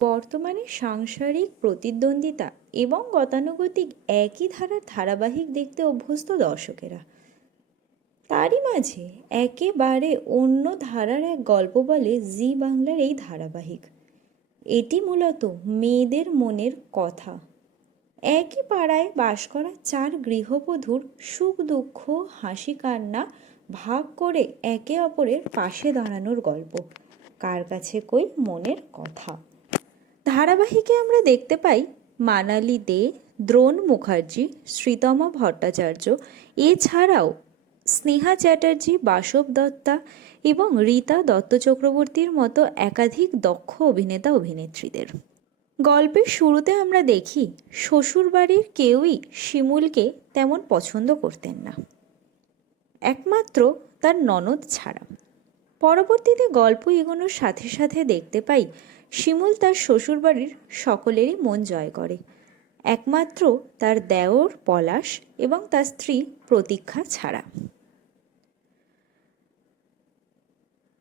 বর্তমানে সাংসারিক প্রতিদ্বন্দ্বিতা এবং গতানুগতিক একই ধারার ধারাবাহিক দেখতে অভ্যস্ত দর্শকেরা। তারই মাঝে একেবারে অন্য ধারার এক গল্প বলে জি বাংলার এই ধারাবাহিক। এটি মূলত মেয়েদের মনের কথা। একই পাড়ায় বাস করা চার গৃহবধূর সুখ, দুঃখ, হাসি, কান্না ভাগ করে একে অপরের পাশে দাঁড়ানোর গল্প। কার কাছে কই মনের কথা? ধারাবাহিকে আমরা দেখতে পাই মানালি দে, দ্রোণ মুখার্জি, শ্রীতমা ভট্টাচার্য, এছাড়াও স্নেহা চ্যাটার্জি, বাসব দত্তা এবং রীতা দত্ত চক্রবর্তীর মতো একাধিক দক্ষ অভিনেতা, অভিনেত্রীদের। গল্পের শুরুতে আমরা দেখি শ্বশুরবাড়ির কেউই শিমুলকে তেমন পছন্দ করতেন না। একমাত্র তার ননদ ছাড়া। পরবর্তীতে গল্প এগোনোর সাথে সাথে দেখতে পাই শিমুল তার শ্বশুরবাড়ির সকলেরই মন জয় করে। একমাত্র তার দেওর, পলাশ এবং তার স্ত্রী প্রতীক্ষা ছাড়া।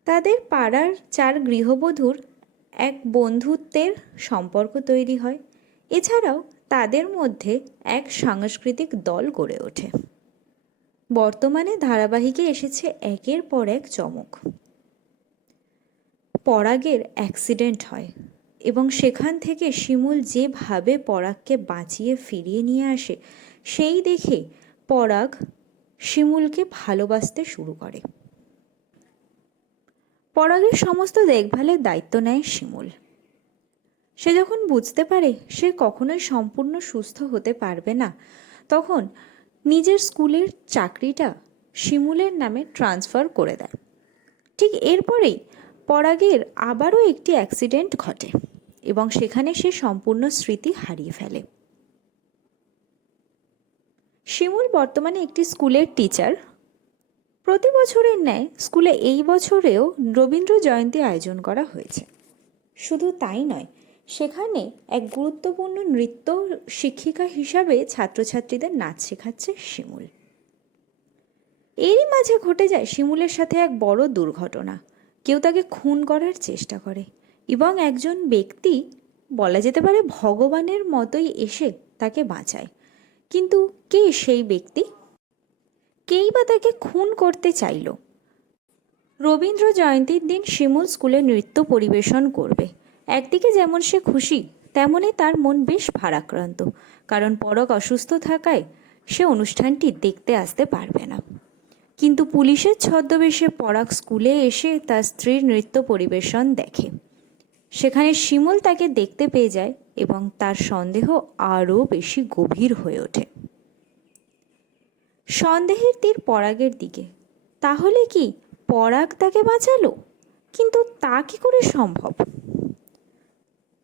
তাদের পাড়ার চার গৃহবধূর এক বন্ধুত্বের সম্পর্ক তৈরি হয়। এছাড়াও তাদের মধ্যে এক সাংস্কৃতিক দল গড়ে ওঠে। বর্তমানে ধারাবাহিকে এসেছে একের পর এক চমক। পরাগের অ্যাক্সিডেন্ট হয় এবং সেখান থেকে শিমুল যেভাবে পরাগকে বাঁচিয়ে ফিরিয়ে নিয়ে আসে, সেই দেখে পরাগ শিমুলকে ভালোবাসতে শুরু করে। পরাগের সমস্ত দেখভালের দায়িত্ব নেয় শিমুল। সে যখন বুঝতে পারে সে কখনোই সম্পূর্ণ সুস্থ হতে পারবে না, তখন নিজের স্কুলের চাকরিটা শিমুলের নামে ট্রান্সফার করে দেয়। ঠিক এরপরেই পরাগের আবারও একটি অ্যাক্সিডেন্ট ঘটে এবং সেখানে সে সম্পূর্ণ স্মৃতি হারিয়ে ফেলে। শিমুল বর্তমানে একটি স্কুলের টিচার প্রতি বছরের ন্যায় স্কুলে এই বছরেও রবীন্দ্র জয়ন্তী আয়োজন করা হয়েছে। শুধু তাই নয়, সেখানে এক গুরুত্বপূর্ণ নৃত্য শিক্ষিকা হিসাবে ছাত্রছাত্রীদের নাচ শেখাচ্ছে শিমুল। এরই মাঝে ঘটে যায় শিমুলের সাথে এক বড় দুর্ঘটনা। কেউ তাকে খুন করার চেষ্টা করে এবং একজন ব্যক্তি, বলা যেতে পারে ভগবানের মতোই এসে তাকে বাঁচায়। কিন্তু কে সেই ব্যক্তি? কেই বা তাকে খুন করতে চাইল? রবীন্দ্র জয়ন্তীর দিন শিমুল স্কুলে নৃত্য পরিবেশন করবে। একদিকে যেমন সে খুশি, তেমনই তার মন বেশ ভারাক্রান্ত। কারণ পরক অসুস্থ থাকায় সে অনুষ্ঠানটি দেখতে আসতে পারবে না। কিন্তু পুলিশের ছদ্মবেশে পরাগ স্কুলে এসে তার স্ত্রীর নৃত্য পরিবেশন দেখে। সেখানে শিমুল তাকে দেখতে পেয়ে যায় এবং তার সন্দেহ আরও বেশি গভীর হয়ে ওঠে। সন্দেহের তীর পরাগের দিকে। তাহলে কি পরাগ তাকে বাঁচালো? কিন্তু তা কি করে সম্ভব?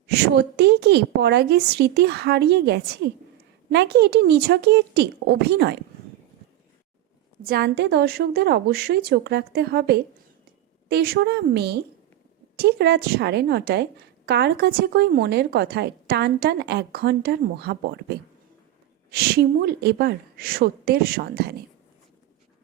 সত্যিই কি পরাগের স্মৃতি হারিয়ে গেছে? নাকি এটি নিছকই একটি অভিনয়? জানতে দর্শকদের অবশ্যই চোখ রাখতে হবে। তেসরা মে, ঠিক রাত সাড়ে নটায় কার কাছে কই মনের কথায় টান টান এক ঘণ্টার মহাপর্বে। শিমুল এবার সত্যের সন্ধানে।